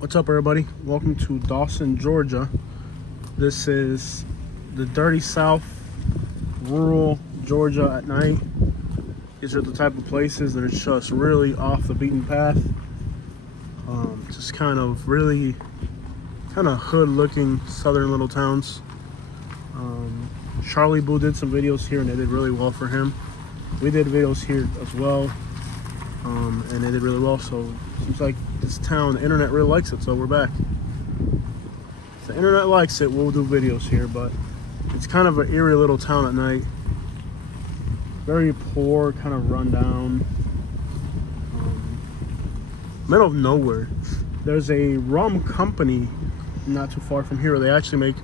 What's up, everybody? Welcome to Dawson, Georgia. This is the dirty South, rural Georgia at night. These are the type of places that are just really off the beaten path. Just kind of hood-looking southern little towns. Charlie Boo did some videos here, and they did really well for him. We did videos here as well, and they did really well. So seems like this town, the internet really likes it, so we're back. If the internet likes it, we'll do videos here, but it's kind of an eerie little town at night. Very poor, kind of run down. Middle of nowhere. There's a rum company not too far from here. They actually make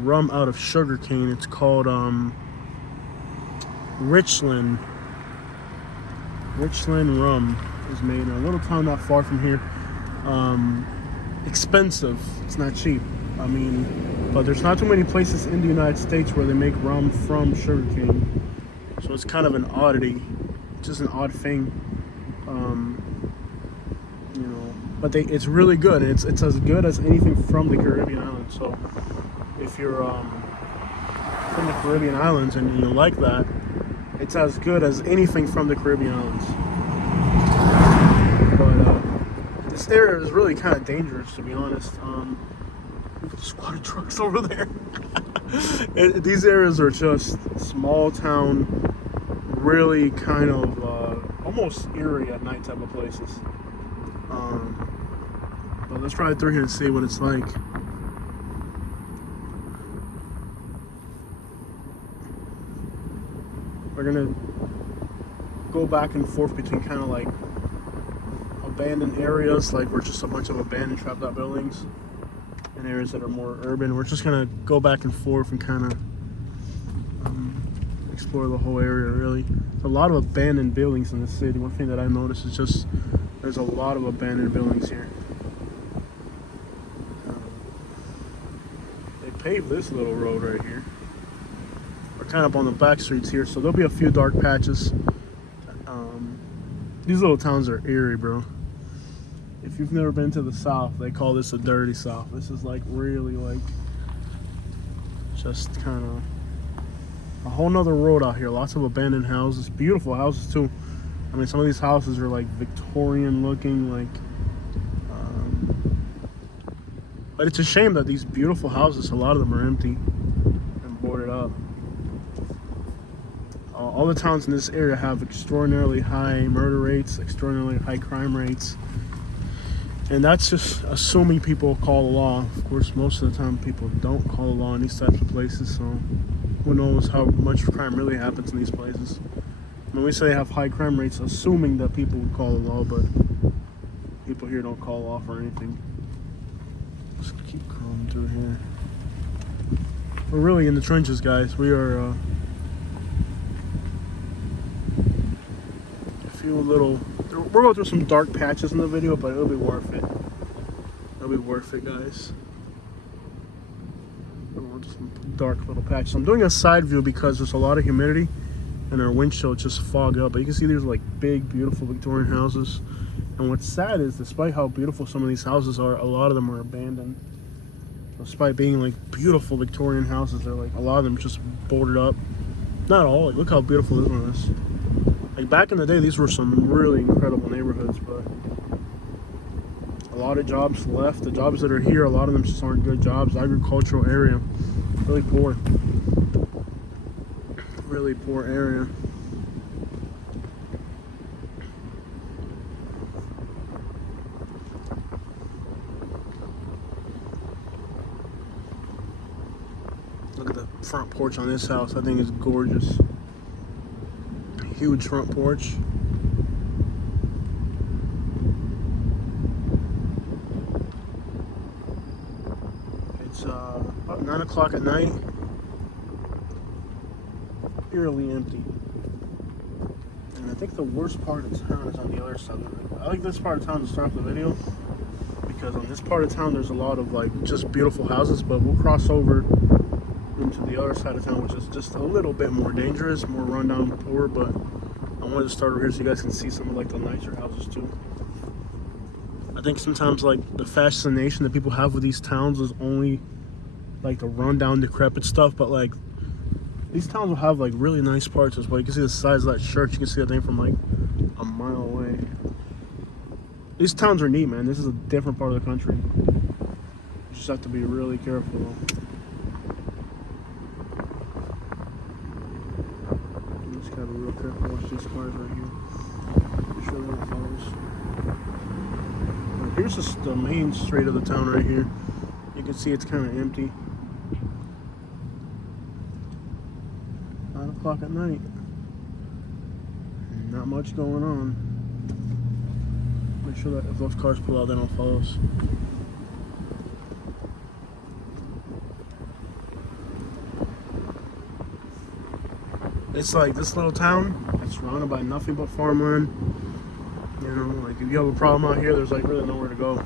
rum out of sugar cane. It's called Richland rum is made in a little town not far from here. Expensive. It's not cheap. But there's not too many places in the United States where they make rum from sugar cane. So it's kind of an oddity. It's just an odd thing. But it's really good. It's as good as anything from the Caribbean islands. So if you're from the Caribbean islands and you like that, it's as good as anything from the Caribbean islands. But this area is really kind of dangerous, to be honest. Look at the squad trucks over there. These areas are just small town, really kind of almost eerie at night type of places. But let's ride through here and see what it's like. We're gonna go back and forth between kind of like abandoned areas, like we're just a bunch of abandoned trapped out buildings, and areas that are more urban. We're just gonna go back and forth and kind of explore the whole area. Really, there's a lot of abandoned buildings in the city. One thing that I noticed is just there's a lot of abandoned buildings here. They paved this little road right here. We're kind of on the back streets here, so there'll be a few dark patches. These little towns are eerie, bro. If you've never been to the South, they call this a dirty South. This is like really like just kind of a whole nother road out here. Lots of abandoned houses, beautiful houses too. Some of these houses are like Victorian looking, but it's a shame that these beautiful houses, a lot of them are empty and boarded up. All the towns in this area have extraordinarily high murder rates, extraordinarily high crime rates. And that's just assuming people call the law. Of course, most of the time people don't call the law in these types of places, so who knows how much crime really happens in these places. When we say they have high crime rates, assuming that people would call the law, but people here don't call law for anything. Just keep crawling through here. We're really in the trenches, guys. We are we're going through some dark patches in the video, but it'll be worth it. It'll be worth it, guys. We're going through some dark little patches. I'm doing a side view because there's a lot of humidity and our windshield just fog up. But you can see there's like big, beautiful Victorian houses. And what's sad is, despite how beautiful some of these houses are, a lot of them are abandoned. Despite being like beautiful Victorian houses, they're like a lot of them just boarded up. Not all. Like, look how beautiful this one is. Like back in the day, these were some really incredible neighborhoods, but a lot of jobs left. The jobs that are here, a lot of them just aren't good jobs. Agricultural area, really poor. Really poor area. Look at the front porch on this house. I think it's gorgeous. Huge front porch. It's about 9 o'clock at night. Eerily empty. And I think the worst part of town is on the other side. I like this part of town to start the video because on this part of town there's a lot of like just beautiful houses, but we'll cross over into the other side of town, which is just a little bit more dangerous, more rundown, poor, but I wanted to start over here so you guys can see some of like the nicer houses too. I think sometimes like the fascination that people have with these towns is only like the rundown, decrepit stuff, but like these towns will have like really nice parts as well. You can see the size of that church. You can see that thing from like a mile away. These towns are neat, man. This is a different part of the country. You just have to be really careful. You just gotta be real careful. Watch these cars right here. Make sure they don't follow us. Here's just the main street of the town right here. You can see it's kind of empty. 9 o'clock at night. Not much going on. Make sure that if those cars pull out, they don't follow us. It's like this little town. It's surrounded by nothing but farmland. You know, like if you have a problem out here, there's like really nowhere to go.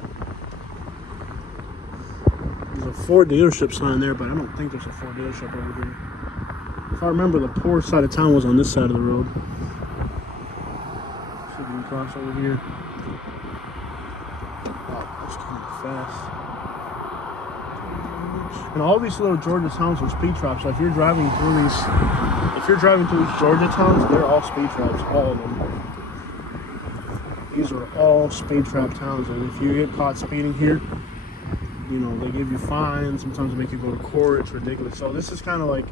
There's a Ford dealership sign there, but I don't think there's a Ford dealership over here. If I remember, the poor side of town was on this side of the road. So we can cross over here. Wow, that's kind of fast. And all these little Georgia towns are speed traps. So if you're driving through these Georgia towns, they're all speed traps, all of them. These are all speed trap towns, and if you get caught speeding here, you know, they give you fines. Sometimes they make you go to court. It's ridiculous. So this is kind of like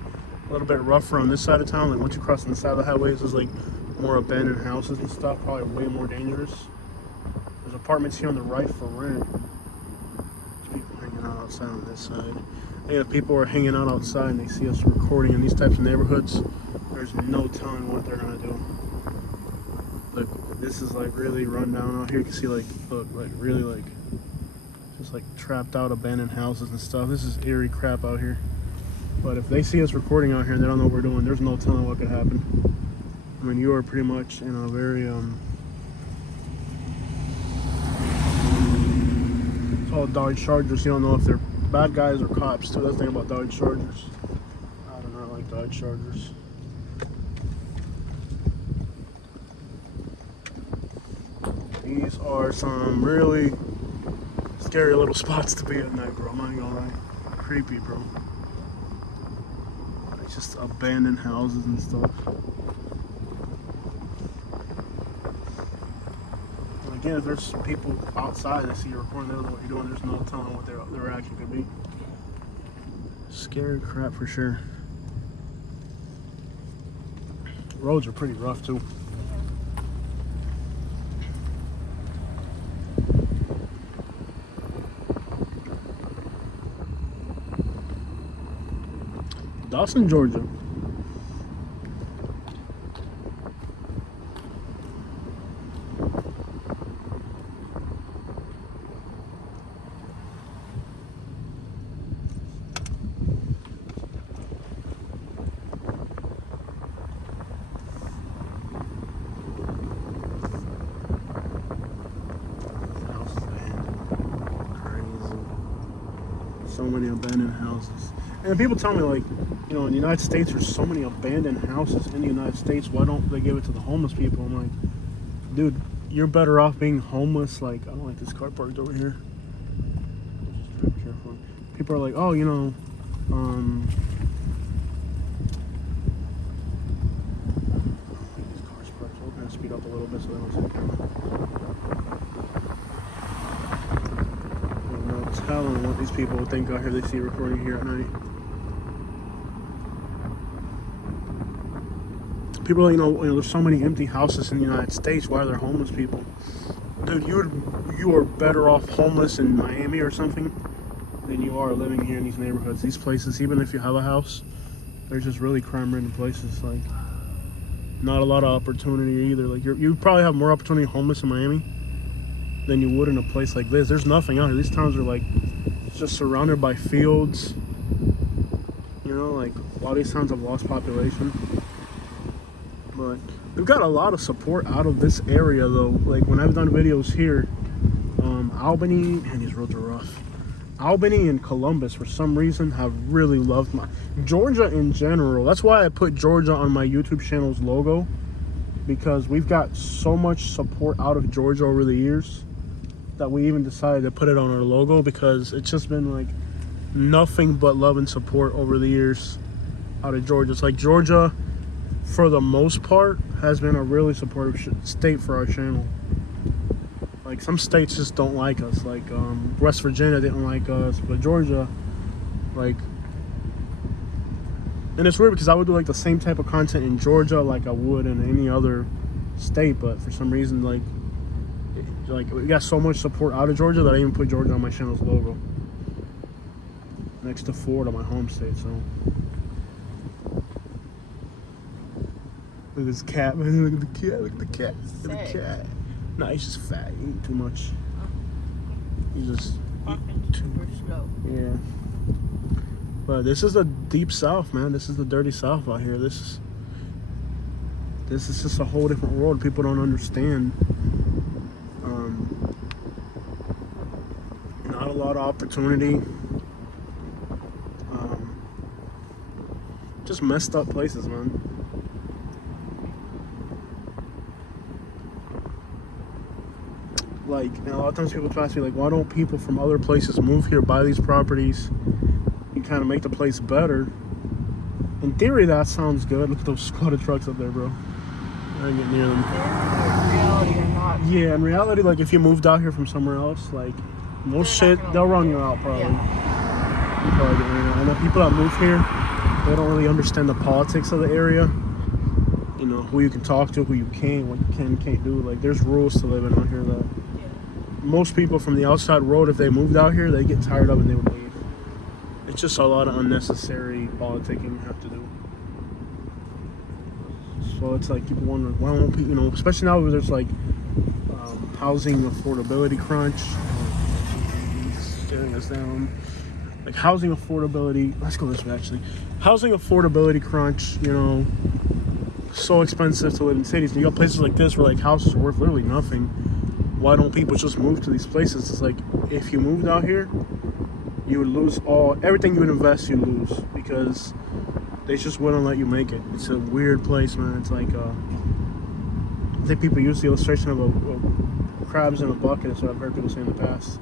a little bit rougher on this side of town. Like once you cross on the side of the highways, there's like more abandoned houses and stuff, probably way more dangerous. There's apartments here on the right for rent. There's people hanging out outside on this side. And if people are hanging out outside and they see us recording in these types of neighborhoods, there's no telling what they're gonna do. Look, this is like really run down out here. You can see like, look, like really like, just like trapped out abandoned houses and stuff. This is eerie crap out here. But if they see us recording out here and they don't know what we're doing, there's no telling what could happen. I mean, you are pretty much in a very, it's all Dodge Chargers. You don't know if they're bad guys or cops too. That's the thing about Dodge Chargers. I do not like Dodge Chargers. These are some really scary little spots to be at night, bro. I'm not gonna lie. Creepy, bro. It's just abandoned houses and stuff. And again, if there's people outside that see you recording, they don't know what you're doing. There's no telling what their reaction could be. Scary crap for sure. Roads are pretty rough too. Dawson, Georgia. So many abandoned houses. And people tell me, like, you know, in the United States, there's so many abandoned houses in the United States. Why don't they give it to the homeless people? I'm like, dude, you're better off being homeless. Like, I don't like this car parked over here. Just drive carefully. People are like, oh, you know, these cars parked. So we're gonna speed up a little bit so they don't see the camera. No telling what these people think out here. They see recording here at night. People, you know, there's so many empty houses in the United States. Why are there homeless people? Dude, you are better off homeless in Miami or something than you are living here in these neighborhoods. These places, even if you have a house, they're just really crime-ridden places. Like, not a lot of opportunity either. Like, you probably have more opportunity homeless in Miami than you would in a place like this. There's nothing out here. These towns are like just surrounded by fields. You know, like a lot of these towns have lost population. But we've got a lot of support out of this area though. Like when I've done videos here, Albany, man, these roads are rough. Albany and Columbus for some reason have really loved Georgia in general. That's why I put Georgia on my YouTube channel's logo, because we've got so much support out of Georgia over the years that we even decided to put it on our logo, because it's just been like nothing but love and support over the years out of Georgia. It's like Georgia, for the most part, has been a really supportive state for our channel. Like some states just don't like us. Like West Virginia didn't like us, but Georgia, like, and it's weird because I would do like the same type of content in Georgia like I would in any other state, but for some reason, like we got so much support out of Georgia that I even put Georgia on my channel's logo next to Florida, my home state. So look at this cat, man. Look at the cat. Look at the cat. Look at the cat. Nah, he's just fat. He eat too much. He's just super slow. Yeah. But this is the deep south, man. This is the dirty south out here. This is just a whole different world. People don't understand. Not a lot of opportunity. Just messed up places, man. Like, and a lot of times people ask me, like, why don't people from other places move here, buy these properties, and kind of make the place better? In theory, that sounds good. Look at those squad of trucks up there, bro. I didn't get near them. In reality, or not. Yeah, in reality, like, if you moved out here from somewhere else, like, most shit, they'll run you out, probably. Yeah. You probably get ran out. And the people that move here, they don't really understand the politics of the area. You know, who you can talk to, who you can't, what you can and can't do. Like, there's rules to living out here that most people from the outside world, if they moved out here, they get tired of it and they would leave. It's just a lot of unnecessary politicking you have to do. So it's like people wonder, why won't people, you know, especially now where there's like housing affordability crunch. He's staring us down. Like housing affordability, let's go this way actually. Housing affordability crunch, you know, so expensive to live in cities. And you got places like this where like houses are worth literally nothing. Why don't people just move to these places? It's like, if you moved out here, you would lose everything you would invest, you lose, because they just wouldn't let you make it. It's a weird place, man. It's like, I think people use the illustration of a crabs in a bucket. That's what I've heard people say in the past.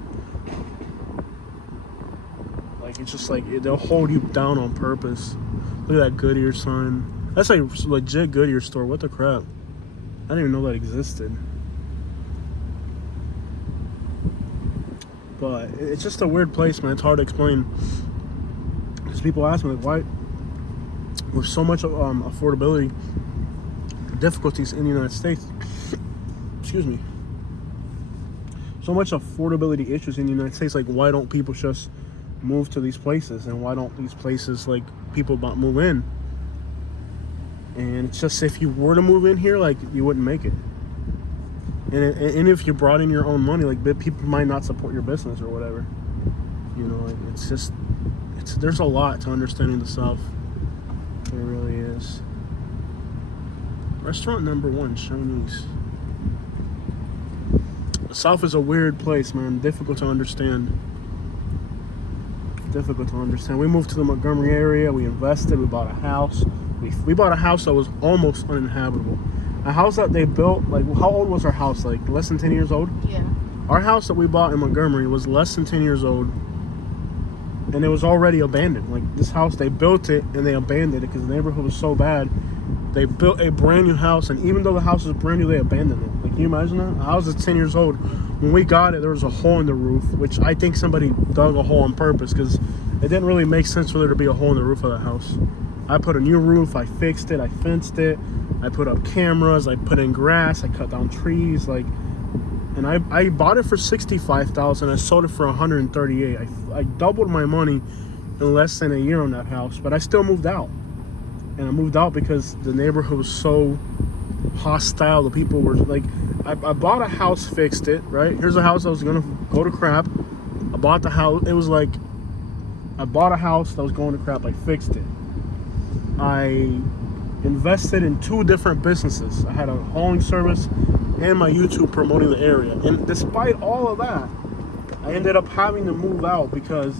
Like, it's just like, they'll hold you down on purpose. Look at that Goodyear sign. That's like a legit Goodyear store. What the crap? I didn't even know that existed. But it's just a weird place, man. It's hard to explain. Because people ask me, like, why, with so much affordability difficulties in the United States, excuse me, so much affordability issues in the United States, like, why don't people just move to these places? And why don't these places, like, people move in? And it's just, if you were to move in here, like, you wouldn't make it. And if you brought in your own money, like, people might not support your business or whatever. You know, it's just, there's a lot to understanding the South. There really is. Restaurant number 1, Shoney's. The South is a weird place, man. Difficult to understand. Difficult to understand. We moved to the Montgomery area. We invested. We bought a house. We bought a house that was almost uninhabitable. A house that they built, like, how old was our house? Like, less than 10 years old? Yeah. Our house that we bought in Montgomery was less than 10 years old, and it was already abandoned. Like, this house, they built it, and they abandoned it because the neighborhood was so bad. They built a brand new house, and even though the house was brand new, they abandoned it. Like, can you imagine that? A house is 10 years old. When we got it, there was a hole in the roof, which I think somebody dug a hole on purpose, because it didn't really make sense for there to be a hole in the roof of the house. I put a new roof, I fixed it, I fenced it, I put up cameras, I put in grass, I cut down trees, like, and I bought it for $65,000. I sold it for $138,000. I doubled my money in less than a year on that house, but I still moved out. And I moved out because the neighborhood was so hostile. The people were like, I bought a house, fixed it, right? Here's a house that was gonna go to crap. I bought the house. It was like, I bought a house that was going to crap. I fixed it. I invested in 2 different businesses. I had a hauling service and my YouTube promoting the area. And despite all of that, I ended up having to move out because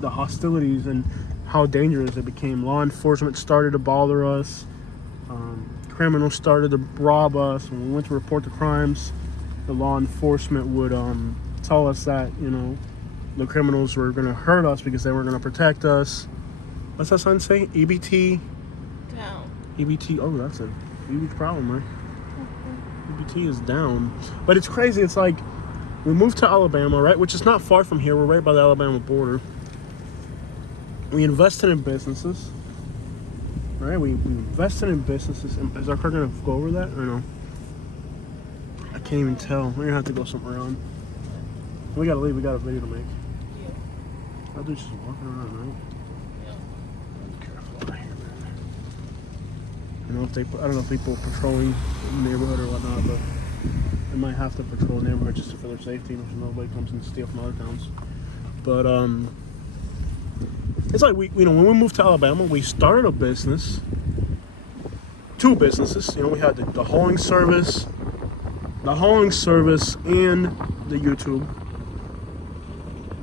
the hostilities and how dangerous it became. Law enforcement started to bother us. Criminals started to rob us. When we went to report the crimes, the law enforcement would tell us that, you know, the criminals were going to hurt us because they weren't going to protect us. What's that sign say? EBT? Down. EBT. Oh, that's a huge problem, right? EBT is down. But it's crazy. It's like we moved to Alabama, right? Which is not far from here. We're right by the Alabama border. We invested in businesses, right? We invested in businesses. Is our car going to go over that or no? I can't even tell. We're going to have to go somewhere around. We got to leave. We got a video to make. Yeah. That dude's just walking around, right? Yeah. Be careful out here, man. I don't know if people patrolling the neighborhood or whatnot, but they might have to patrol the neighborhood just for their safety, so nobody comes and steal from other towns. But it's like when we moved to Alabama, we started a business, 2 businesses. You know, we had the hauling service, and the YouTube.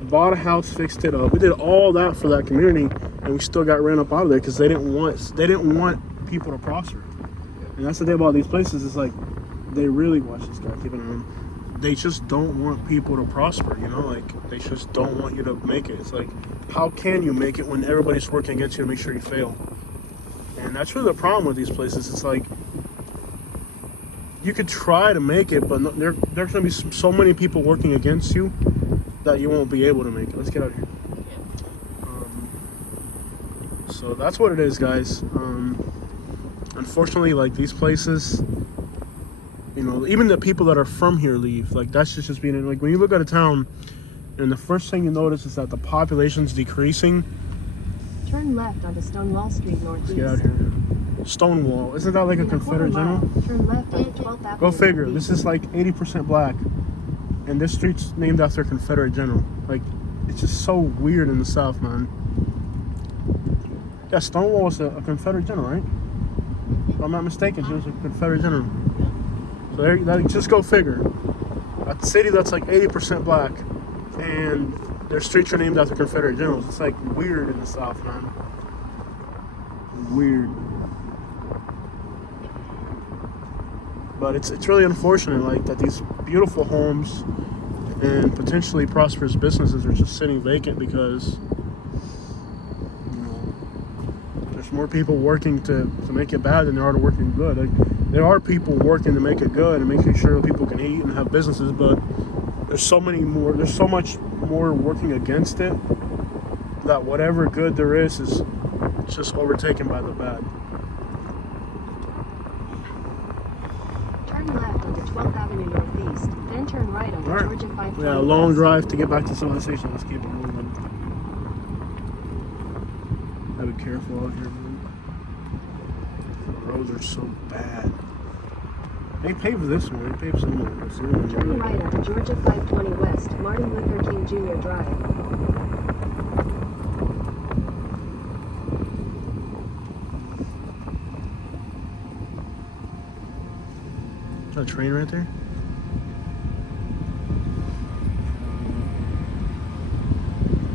Bought a house, fixed it up. We did all that for that community, and we still got ran up out of there because they didn't want people to prosper. And that's the thing about these places. It's like they really watch this guy keeping on. They just don't want people to prosper. You know, like they just don't want you to make it. It's like, how can you make it when everybody's working against you to make sure you fail? And that's really the problem with these places. It's like you could try to make it, but there's going to be so many people working against you that you won't be able to make it. Let's get out of here. So that's what it is, guys. Unfortunately, like these places, you know, even the people that are from here leave. Like that's just being like when you look at a town, and the first thing you notice is that the population's decreasing. Turn left onto Stonewall Street Northeast. Let's get out of here. Stonewall, isn't that like a Confederate general? Turn left onto 12th Avenue. Go figure. Northeast. This is like 80% black, and this street's named after a Confederate general. Like, it's just so weird in the South, man. Yeah, Stonewall was a Confederate general, right? If I'm not mistaken, he was a Confederate general. So there, just go figure. A city that's like 80% black, and their streets are named after Confederate generals. It's like weird in the South, man. Weird. But it's really unfortunate, like that these beautiful homes and potentially prosperous businesses are just sitting vacant because there's more people working to make it bad than there are to working good. Like, there are people working to make it good and making sure that people can eat and have businesses, but there's so much more working against it that whatever good there is just overtaken by the bad. Turn left onto 12th Avenue Northeast, then turn right onto All right. Georgia 520 We got a long West. drive to get back to civilization. Let's keep it moving. Gotta be careful out here, man. The roads are so bad. They paved this one. They paved some of this. Turn right onto Georgia 520 West, Martin Luther King Jr. Drive. Is that a train right there?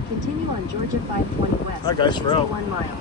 Continue on Georgia 520 West. All right, guys, we're out. 61 miles.